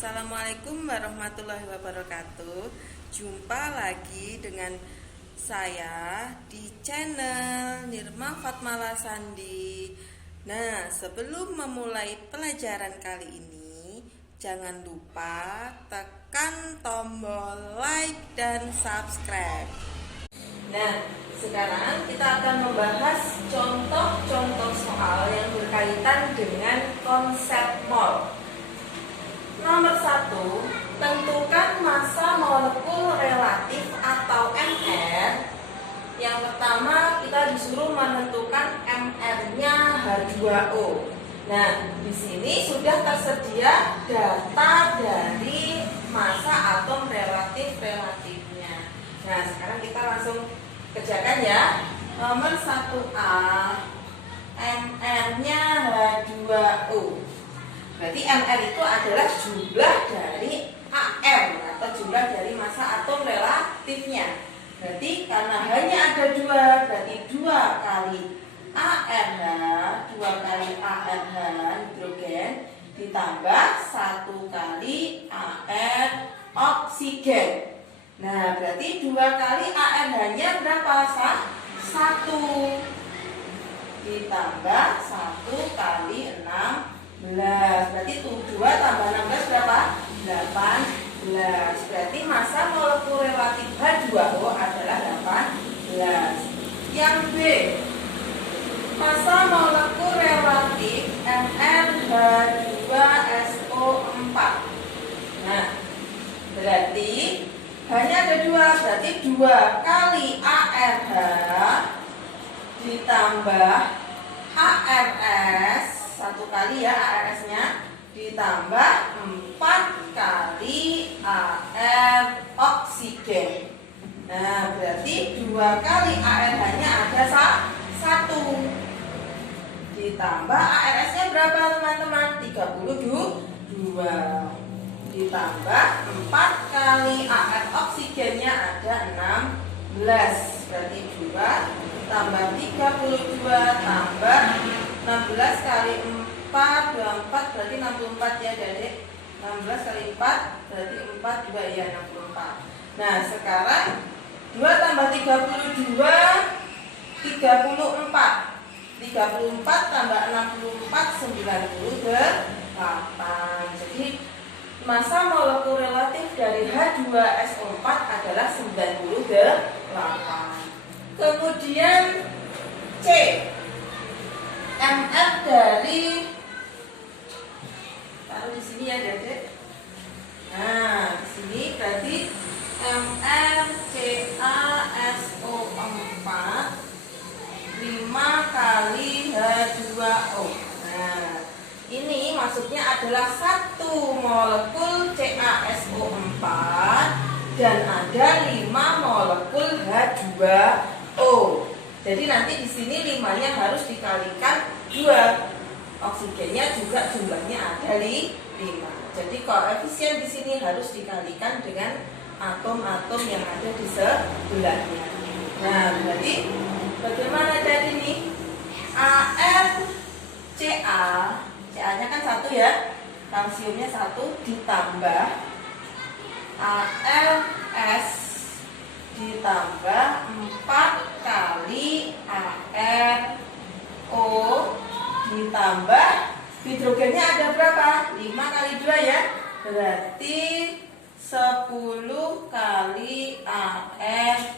Assalamualaikum warahmatullahi wabarakatuh. Jumpa lagi dengan saya di channel Nirma Fatmala Sandi. Nah, sebelum memulai pelajaran kali ini, jangan lupa tekan tombol like dan subscribe. Nah, sekarang kita akan membahas contoh-contoh soal yang berkaitan dengan konsep mol. Nomor 1, tentukan massa molekul relatif atau MR. Yang pertama kita disuruh menentukan MR-nya H2O. Nah, di sini sudah tersedia data dari massa atom relatifnya. Nah, sekarang kita langsung kerjakan ya. Nomor 1A, MR-nya H2O. Berarti MR itu adalah jumlah dari AM atau jumlah dari massa atom relatifnya. Berarti karena hanya ada 2, berarti 2 kali ARH, 2 kali ARH hidrogen ditambah 1 kali AR oksigen. Nah, berarti 2 kali ARH-nya berapa? 1 ditambah 1 kali 16. Berarti 2 tambah 16 berapa? 18. Berarti massa molekul relatif H2O adalah 18. Yang B, massa molekul relatif MrH2SO4. Nah, berarti hanya ada 2, berarti 2 kali ARH ditambah ARS, 1 kali ya ARS-nya, ditambah 4 kali AR oksigen. Nah, berarti 2 kali ARH-nya ada 1. Ditambah ARS-nya berapa teman-teman? 32. Ditambah 4 kali AR oksigennya ada 16. Berarti 2 tambah 32 tambah 16 kali 4, 24 berarti 64 ya Dedek. 16 kali 4 berarti 4 juga ya 64. Nah, sekarang 2 tambah 32 34. 34 tambah 64 98. Jadi massa molekul relatif dari H2SO4 adalah 98. Kemudian C, MR dari, taruh di sini ya Dedek. Nah, di sini berarti MrCaSO4 5 kali H2O. Nah, ini maksudnya adalah 1 molekul CaSO4 dan ada 5 molekul H2O. Jadi nanti di sini 5-nya harus dikalikan 2. Oksigennya juga jumlahnya ada 5. Jadi koefisien di sini harus dikalikan dengan atom-atom yang ada di sebelahnya. Nah, berarti bagaimana jadi nih? ArCa, Ca-nya kan 1 ya. Kalsiumnya 1 ditambah ArS ditambah 4 kali ArO ditambah hidrogennya ada berapa? 5 kali 2 ya. Berarti 10 kali ArH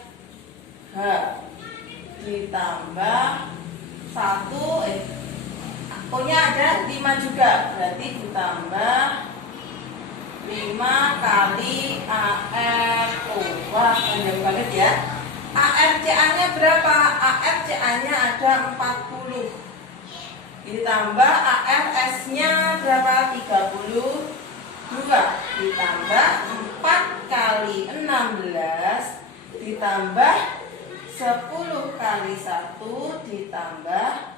ditambah 1 O-nya ada 5 juga. Berarti ditambah 5 kali ArO. Wah, panjang banget ya. ArCa-nya berapa? ArCa-nya ada 40. Ditambah ARS-nya berapa? 32. Ditambah 4 kali 16 ditambah 10 kali 1 ditambah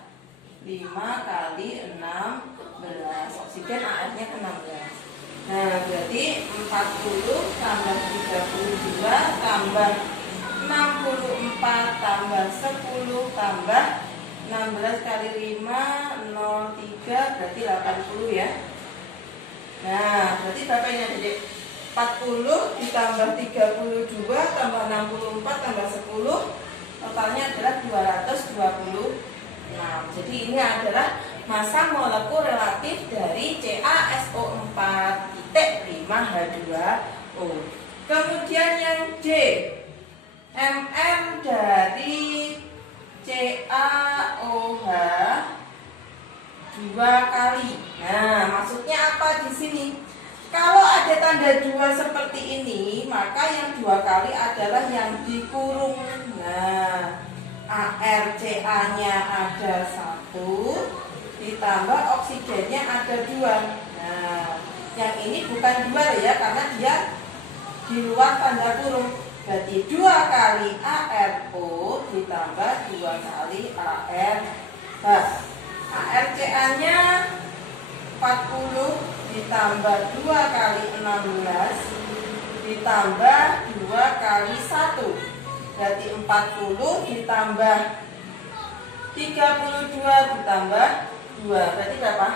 5 kali 16. Oksigen AR-nya ke 16. Nah, berarti 40 tambah 32 tambah 64 tambah 10 tambah 16 kali 5 03 berarti 80 ya. Nah, berarti berapa ini adik? 40 ditambah 32 tambah 64 tambah 10, totalnya adalah 226. Jadi ini adalah massa molekul relatif dari CaSO4.5H2O. Kemudian yang D, mm dari CaOH 2 kali. Nah, maksudnya apa di sini? Kalau ada tanda 2 seperti ini, maka yang 2 kali adalah yang dikurung. Nah, ArCa-nya ada 1, ditambah oksigennya ada 2. Nah, yang ini bukan 2 ya, karena dia di luar tanda kurung. Berarti 2 kali ArO ditambah 2 kali ArH. ArCa-nya 40 ditambah 2 kali 16 ditambah 2 kali 1. Berarti 40 ditambah 32 ditambah 2. Berarti berapa?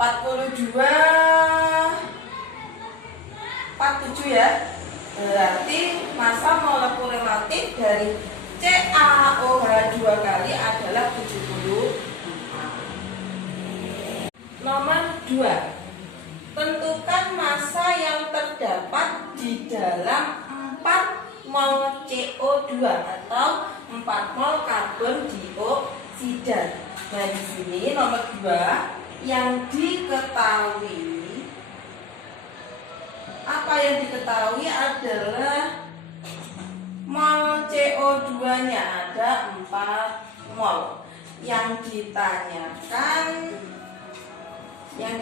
47 ya. Berarti massa molekul relatif dari CaOH 2 kali adalah 70. Nomor 2. Tentukan massa yang terdapat di dalam 4 mol CO2 atau 4 mol karbon dioksida. Nah, di sini nomor 2 yang diketahui, apa yang diketahui adalah mol CO2-nya ada 4 mol. Yang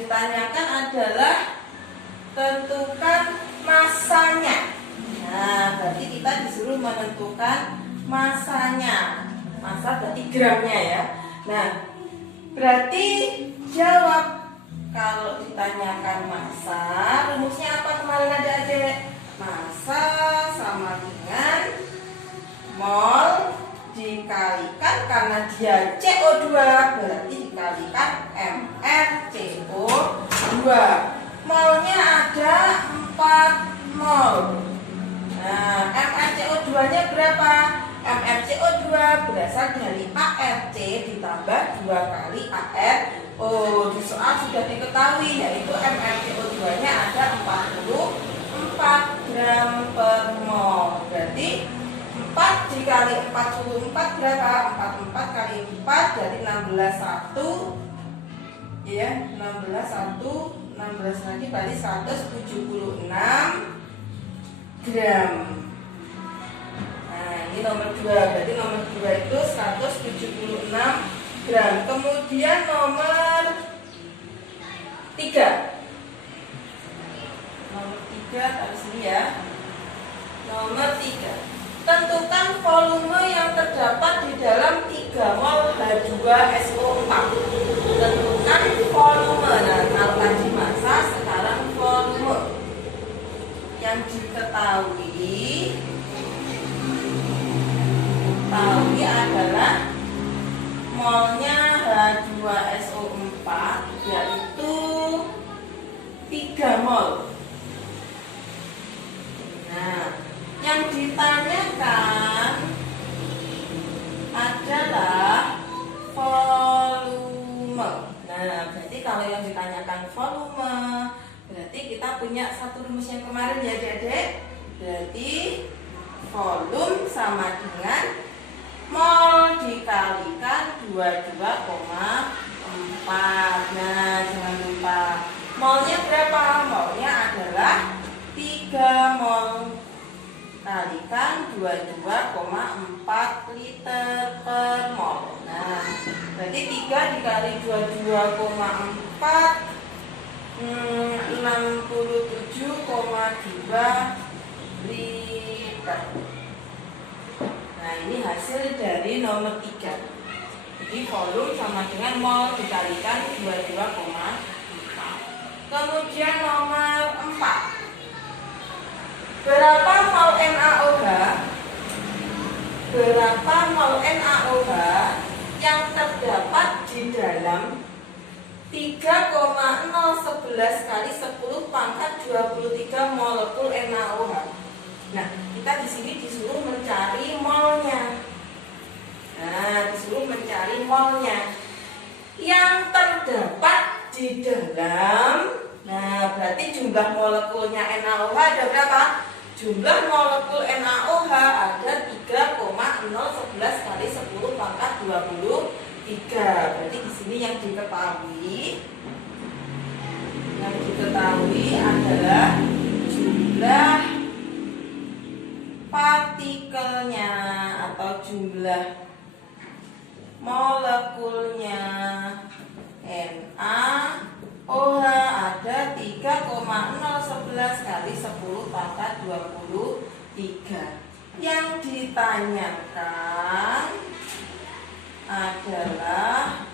ditanyakan adalah tentukan massanya. Nah, berarti kita disuruh menentukan massanya. Massa berarti gramnya ya. Nah, berarti jawab kalau ditanyakan massa, rumusnya apa kemarin adik-adik? Massa sama dengan mol dikalikan, karena dia CO2 berarti dikalikan mrCO2. Molnya ada 4 mol. Nah, mrCO2-nya berapa? mrCO2 berasal dari ARC ditambah 2 kali ARO. Di soal sudah diketahui, yaitu mrCO2-nya ada 44 gram per mol. Berarti 4 dikali 44 berapa? 44 kali 4 dari 16 ya, 16 lagi berarti 176 gram. Nah, ini nomor 2. Berarti nomor 2 itu 176 gram. Kemudian nomor 3. Nomor 3 taruh sini ya. Nomor 3. Tentukan volume yang terdapat di dalam 3 mol H2SO4. Tentukan volume. Nah, kalau tadi massa, sekarang volume. Yang diketahui adalah molnya H2SO4 yaitu 3 mol. Nah, yang ditanyakan adalah volume. Nah, berarti kalau yang ditanyakan volume, berarti kita punya satu rumus yang kemarin ya, Dedek. Berarti volume sama dengan mol dikalikan 22,4. Nah, jangan lupa molnya berapa? Molnya adalah 3 mol kalikan 22,4 liter per mol. Nah, berarti 3 dikali 22,4 67,2 liter. Nah, ini hasil dari nomor 3. Jadi volume sama dengan mol dikalikan 22,4. Kemudian nomor 4. Berapa mol NaOH? Berapa mol NaOH yang terdapat di dalam 3,011 kali 10 kita di sini disuruh mencari molnya. Nah, disuruh mencari molnya yang terdapat di dalam. Nah, berarti jumlah molekulnya NaOH ada berapa? Jumlah molekul NaOH ada 3,011 kali 10 pangkat 23. Berarti di sini yang diketahui adalah jumlah partikelnya atau jumlah molekulnya NaOH ada 3,011 kali 10 pangkat 23. Yang ditanyakan adalah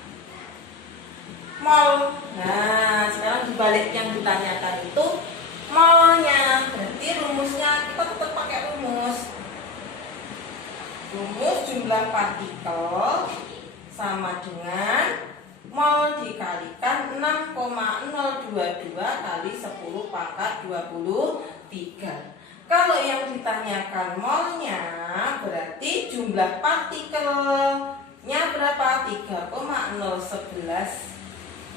mol. Nah, sekarang dibalik yang ditanyakan itu molnya. Berarti rumusnya kita tetap pakai rumus jumlah partikel sama dengan mol dikalikan 6,022 kali 10 pangkat 23. Kalau yang ditanyakan molnya, berarti jumlah partikelnya berapa? 3,011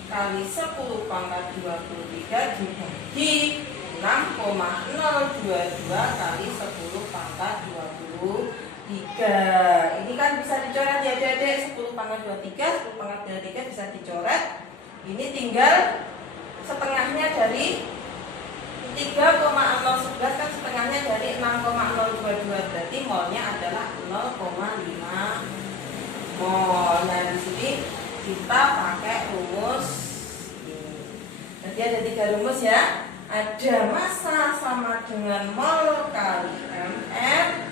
kali 10 pangkat 23 dibagi 6,022 kali 10 pangkat 23. Ini kan bisa dicoret ya adik-adik. 10 pangkat 23, 10 pangkat 23 bisa dicoret. Ini tinggal setengahnya dari 3,011 kan setengahnya dari 6,022. Berarti molnya adalah 0,5 mol. Nah, di sini kita pakai rumus ini. Nanti ada 3 rumus ya. Ada massa sama dengan mol kali mR,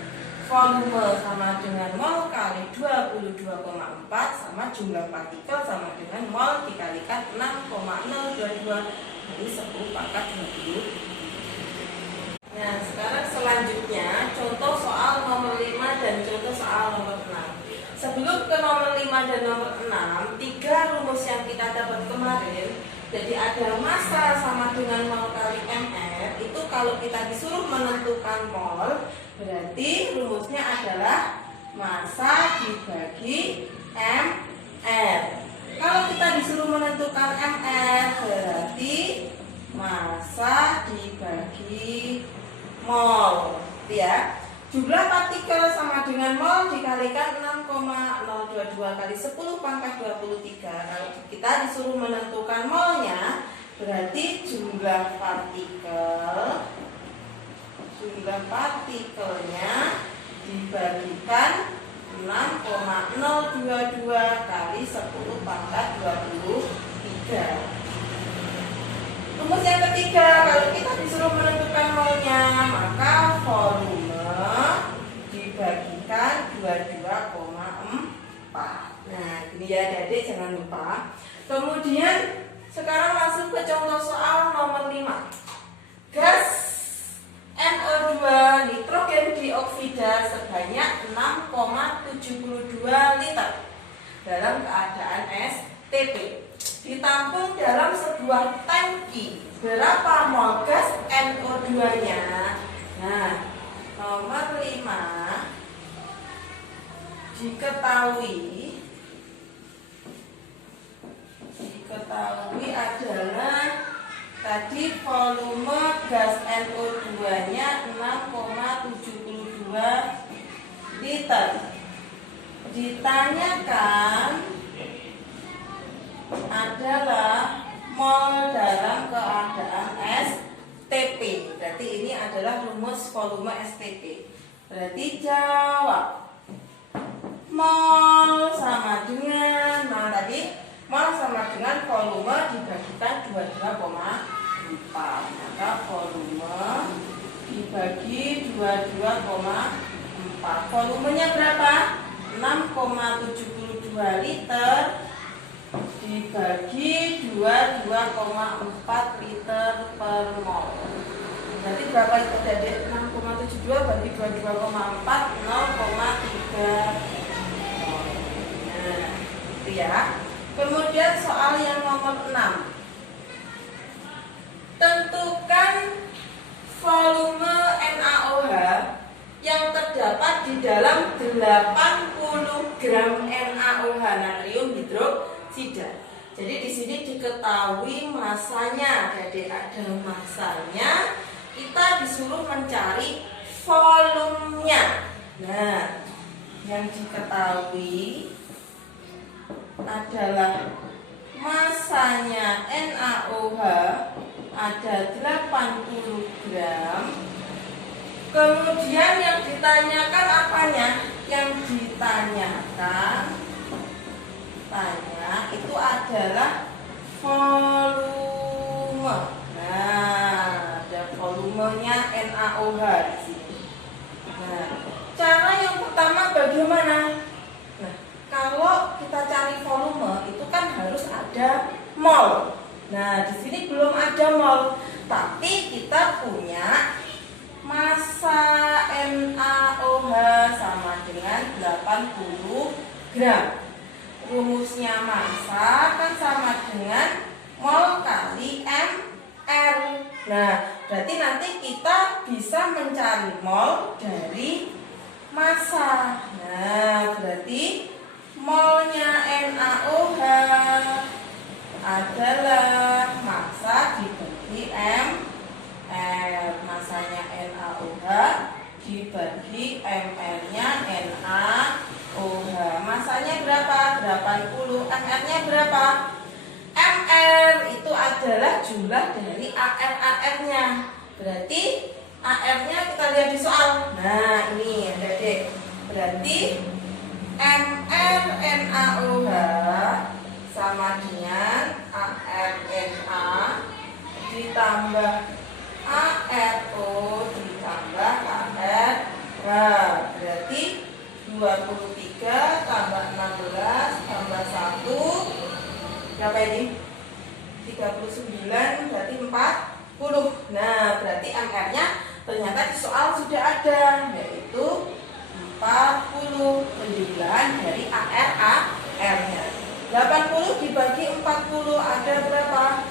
volume sama dengan mol kali 22,4, sama jumlah partikel sama dengan mol dikalikan 6,022 kali 10 pangkat 20. Nah, sekarang selanjutnya contoh soal nomor 5 dan contoh soal nomor 6. Sebelum ke nomor 5 dan nomor 6, 3 rumus yang kita dapat kemarin. Jadi ada massa sama dengan mol kali mR. Itu kalau kita disuruh menentukan mol, berarti rumusnya adalah massa dibagi mR. Kalau kita disuruh menentukan mR, berarti massa dibagi mol, ya. Jumlah partikel sama dengan mol dikalikan 6,022 kali 10 pangkat 23. Kalau kita disuruh menentukan molnya, berarti jumlah partikelnya dibagikan 6,022 kali 10 pangkat 23. Rumus yang ketiga, kalau kita disuruh menentukan molnya, maka volume dibagikan 22,4. Nah, ini ya adik-adik, jangan lupa. Kemudian sekarang langsung ke contoh soal nomor 5. Gas NO2 nitrogen dioksida sebanyak 6,72 liter dalam keadaan STP ditampung dalam sebuah tangki. Berapa mol gas NO2-nya? Nah, nomor 5 diketahui adalah tadi volume gas NO2-nya 6,72 liter. Ditanyakan adalah mol dalam keadaan STP. Berarti ini adalah rumus volume STP. Berarti jawab mol sama dengan, nah tadi mol sama dengan volume dibagikan 22,4. Maka volume dibagi 22,4. Volumenya berapa? 6,72 liter dibagi 22,4 liter per mol. Berarti berapa itu adik? 6,72 bagi 22,4, 0,3 mol. Nah, itu ya. Kemudian soal yang nomor 6. Tentukan volume NaOH terdapat di dalam 80 gram NaOH, natrium hidroksida. Jadi di sini diketahui masanya, jadi ada masanya. Kita disuruh mencari volumenya. Nah, yang diketahui adalah masanya NaOH ada 80 gram. Kemudian yang ditanyakan apanya? Yang ditanyakan itu adalah volume. Nah, ada volumenya NaOH di sini. Nah, cara yang pertama bagaimana? Nah, kalau kita cari volume itu kan harus ada mol. Nah, di sini belum ada mol, tapi kita punya massa NaOH sama dengan 80 gram. Rumusnya massa kan sama dengan mol kali mR. Nah, berarti nanti kita bisa mencari mol dari massa. Nah, berarti molnya NaOH adalah massa dibagi mR. Massanya NaOH dibagi mR-nya NaOH. Masanya berapa? 80. mR-nya berapa? mR itu adalah jumlah dari AR-AR-nya. Berarti AR-nya kita lihat di soal. Nah, ini Adik-adik. Berarti mR NaOH sama dengan AR-Na ditambah ARO ditambah AR. Berarti 23 tambah 16 tambah 1 berapa ini? 39 berarti 40. Nah, berarti MR-nya ternyata di soal sudah ada, yaitu 40 penjumlahan dari AR-AR-nya. 80 dibagi 40 ada berapa?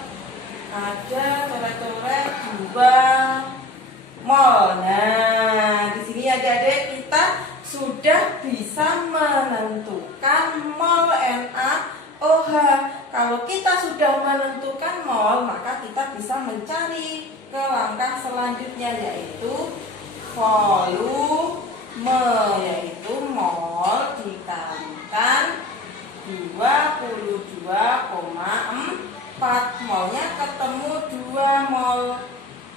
Ada coret-coret 2 mol. Nah, di sini adik-adik kita sudah bisa menentukan mol NaOH. Kalau kita sudah menentukan mol, maka kita bisa mencari ke langkah selanjutnya, yaitu volume, yaitu mol dikalikan 22,4. Molnya ketemu 2 mol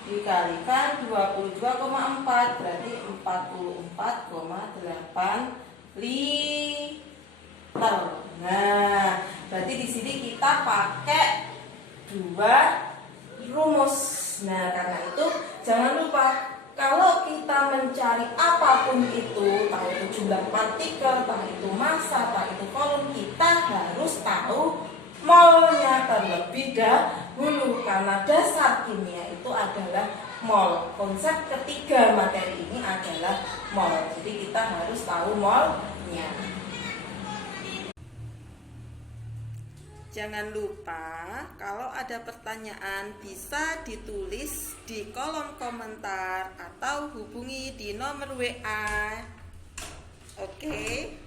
dikalikan 22,4 berarti 44,8 liter. Nah, berarti di sini kita pakai 2 rumus. Nah, karena itu jangan lupa kalau kita mencari apapun itu, entah itu jumlah partikel, entah itu massa, entah itu volume, kita harus tahu molnya terlebih dahulu, karena dasar kimia itu adalah mol. Konsep ketiga materi ini adalah mol. Jadi kita harus tahu molnya. Jangan lupa kalau ada pertanyaan bisa ditulis di kolom komentar atau hubungi di nomor WA. Oke.